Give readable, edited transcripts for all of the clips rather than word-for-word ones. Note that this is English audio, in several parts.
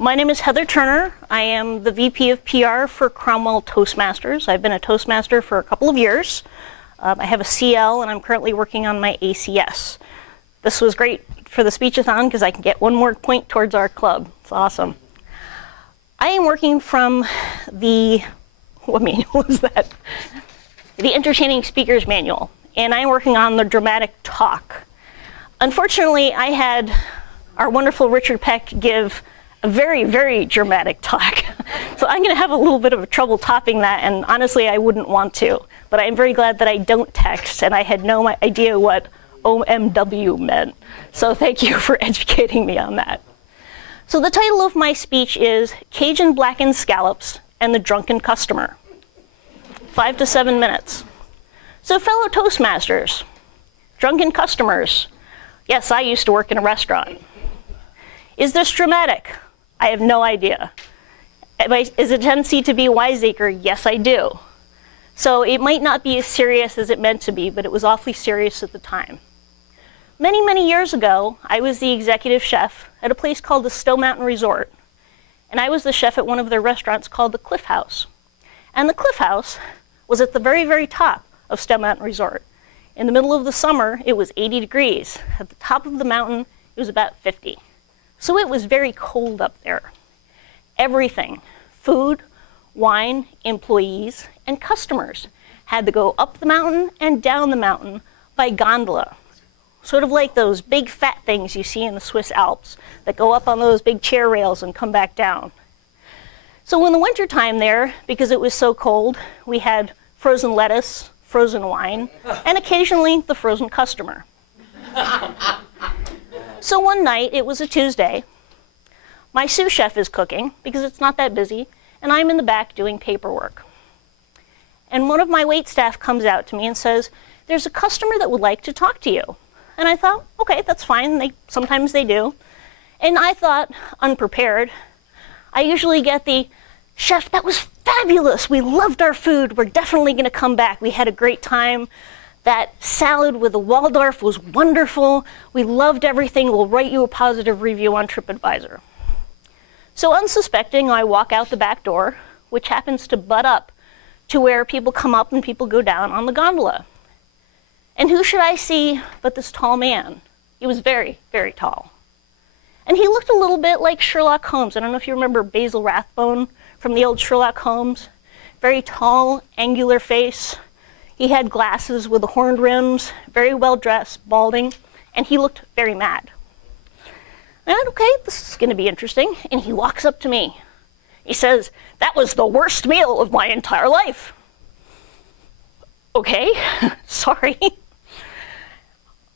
My name is Heather Turner. I am the VP of PR for Cromwell Toastmasters. I've been a Toastmaster for a couple of years. I have a CL, and I'm currently working on my ACS. This was great for the Speech-a-thon because I can get one more point towards our club. It's awesome. I am working from the, what manual is that? The Entertaining Speakers Manual, and I'm working on the dramatic talk. Unfortunately, I had our wonderful Richard Peck give a very, very dramatic talk. So I'm going to have a little bit of trouble topping that, and honestly, I wouldn't want to. But I'm very glad that I don't text, and I had no idea what OMW meant. So thank you for educating me on that. So the title of my speech is Cajun Blackened Scallops and the Drunken Customer. 5 to 7 minutes. So fellow Toastmasters, drunken customers. Yes, I used to work in a restaurant. Is this dramatic? I have no idea. Is it a tendency to be a wiseacre? Yes, I do. So it might not be as serious as it meant to be, but it was awfully serious at the time. Many, many years ago, I was the executive chef at a place called the Stowe Mountain Resort. And I was the chef at one of their restaurants called the Cliff House. And the Cliff House was at the very, very top of Stowe Mountain Resort. In the middle of the summer, it was 80 degrees. At the top of the mountain, it was about 50. So it was very cold up there. Everything, food, wine, employees, and customers had to go up the mountain and down the mountain by gondola. Sort of like those big fat things you see in the Swiss Alps that go up on those big chair rails and come back down. So in the wintertime there, because it was so cold, we had frozen lettuce, frozen wine, and occasionally the frozen customer. So one night, it was a Tuesday, my sous chef is cooking because it's not that busy, and I'm in the back doing paperwork. And one of my waitstaff comes out to me and says, "There's a customer that would like to talk to you." And I thought, okay, that's fine. Sometimes they do. And I thought, unprepared, I usually get the, "Chef, that was fabulous. We loved our food. We're definitely going to come back. We had a great time. That salad with the Waldorf was wonderful. We loved everything. We'll write you a positive review on TripAdvisor." So unsuspecting, I walk out the back door, which happens to butt up to where people come up and people go down on the gondola. And who should I see but this tall man? He was very, very tall. And he looked a little bit like Sherlock Holmes. I don't know if you remember Basil Rathbone from the old Sherlock Holmes. Very tall, angular face. He had glasses with the horned rims, very well dressed, balding, and he looked very mad. And I thought, okay, this is going to be interesting. And he walks up to me. He says, "That was the worst meal of my entire life." Okay, sorry.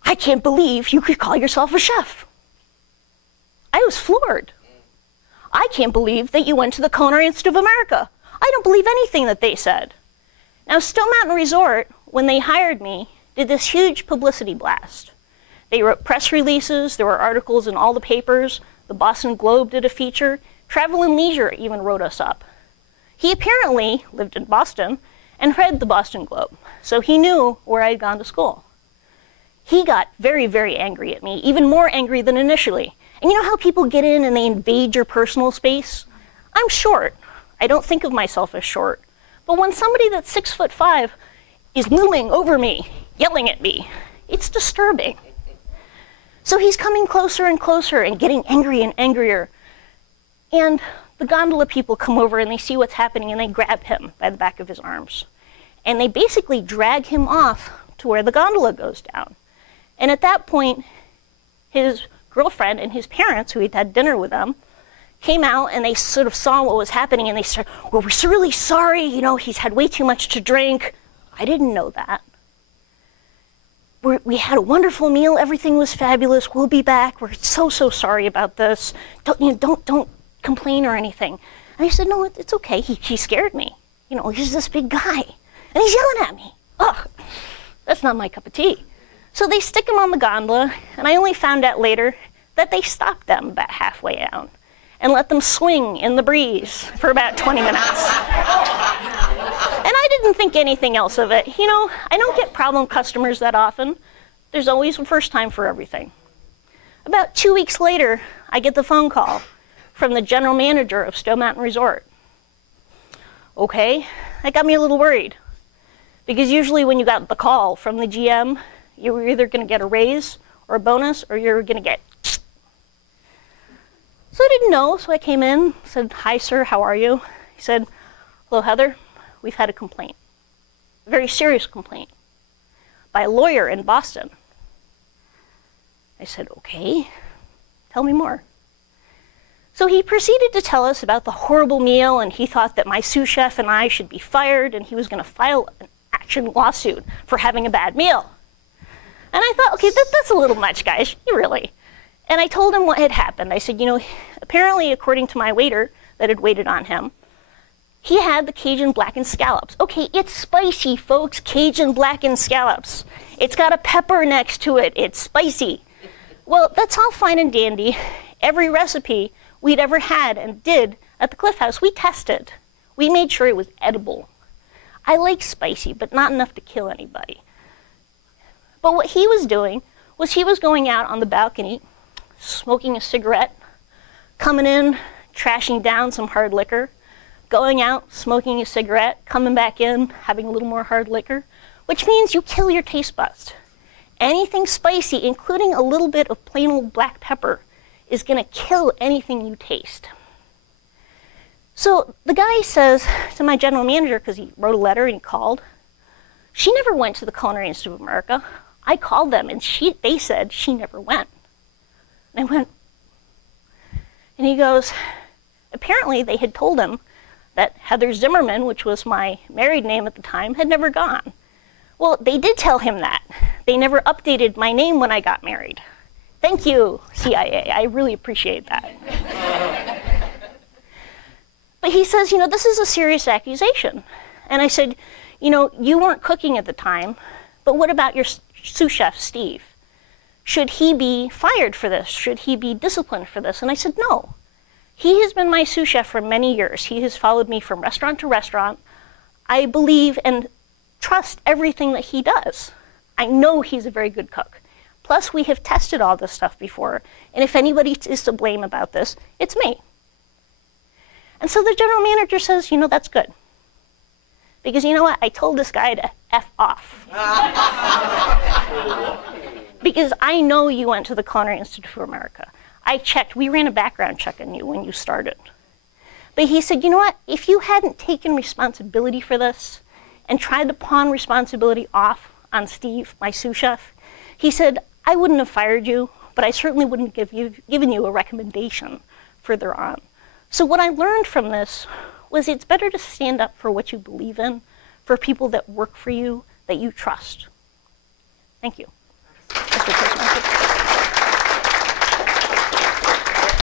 I can't believe you could call yourself a chef. I was floored. I can't believe that you went to the Culinary Institute of America. I don't believe anything that they said. Now, Stowe Mountain Resort, when they hired me, did this huge publicity blast. They wrote press releases, there were articles in all the papers, the Boston Globe did a feature, Travel and Leisure even wrote us up. He apparently lived in Boston and read the Boston Globe, so he knew where I'd gone to school. He got very, very angry at me, even more angry than initially. And you know how people get in and they invade your personal space? I'm short. I don't think of myself as short. But when somebody that's 6'5" is looming over me, yelling at me, it's disturbing. So he's coming closer and closer and getting angry and angrier. And the gondola people come over and they see what's happening and they grab him by the back of his arms. And they basically drag him off to where the gondola goes down. And at that point, his girlfriend and his parents, who he'd had dinner with them, came out and they sort of saw what was happening and they said, "Well, we're really sorry, you know, he's had way too much to drink." I didn't know that. We had a wonderful meal, everything was fabulous, we'll be back, we're so, so sorry about this. Don't complain or anything. And I said, "No, it's okay, he scared me. You know, he's this big guy, and he's yelling at me. Ugh, that's not my cup of tea." So they stick him on the gondola, and I only found out later that they stopped them about halfway down and let them swing in the breeze for about 20 minutes. And I didn't think anything else of it. You know, I don't get problem customers that often. There's always a first time for everything. About 2 weeks later, I get the phone call from the general manager of Stowe Mountain Resort. Okay, that got me a little worried. Because usually when you got the call from the GM, you were either going to get a raise or a bonus, or you were going to get... So I didn't know, so I came in, said, "Hi, sir, how are you?" He said, "Hello, Heather, we've had a complaint, a very serious complaint, by a lawyer in Boston." I said, "Okay, tell me more." So he proceeded to tell us about the horrible meal, and he thought that my sous chef and I should be fired, and he was going to file an action lawsuit for having a bad meal. And I thought, okay, that's a little much, guys, really. And I told him what had happened. I said, you know, apparently, according to my waiter that had waited on him, he had the Cajun blackened scallops. Okay, it's spicy, folks, Cajun blackened scallops. It's got a pepper next to it. It's spicy. Well, that's all fine and dandy. Every recipe we'd ever had and did at the Cliff House, we tested. We made sure it was edible. I like spicy, but not enough to kill anybody. But what he was doing was he was going out on the balcony, smoking a cigarette, coming in, trashing down some hard liquor, going out, smoking a cigarette, coming back in, having a little more hard liquor, which means you kill your taste buds. Anything spicy, including a little bit of plain old black pepper, is going to kill anything you taste. So the guy says to my general manager, because he wrote a letter and he called, "She never went to the Culinary Institute of America. I called them and they said she never went." And I went, and he goes, apparently they had told him that Heather Zimmerman, which was my married name at the time, had never gone. Well, they did tell him that. They never updated my name when I got married. Thank you, CIA. I really appreciate that. But he says, you know, this is a serious accusation. And I said, you know, you weren't cooking at the time, but what about your sous chef, Steve? Should he be fired for this? Should he be disciplined for this? And I said, no. He has been my sous chef for many years. He has followed me from restaurant to restaurant. I believe and trust everything that he does. I know he's a very good cook. Plus, we have tested all this stuff before, and if anybody is to blame about this, it's me. And so the general manager says, you know, that's good. Because you know what? I told this guy to F off. Because I know you went to the Culinary Institute of America. I checked. We ran a background check on you when you started. But he said, you know what? If you hadn't taken responsibility for this and tried to pawn responsibility off on Steve, my sous chef, he said, I wouldn't have fired you, but I certainly wouldn't have given you a recommendation further on. So what I learned from this was it's better to stand up for what you believe in, for people that work for you, that you trust. Thank you.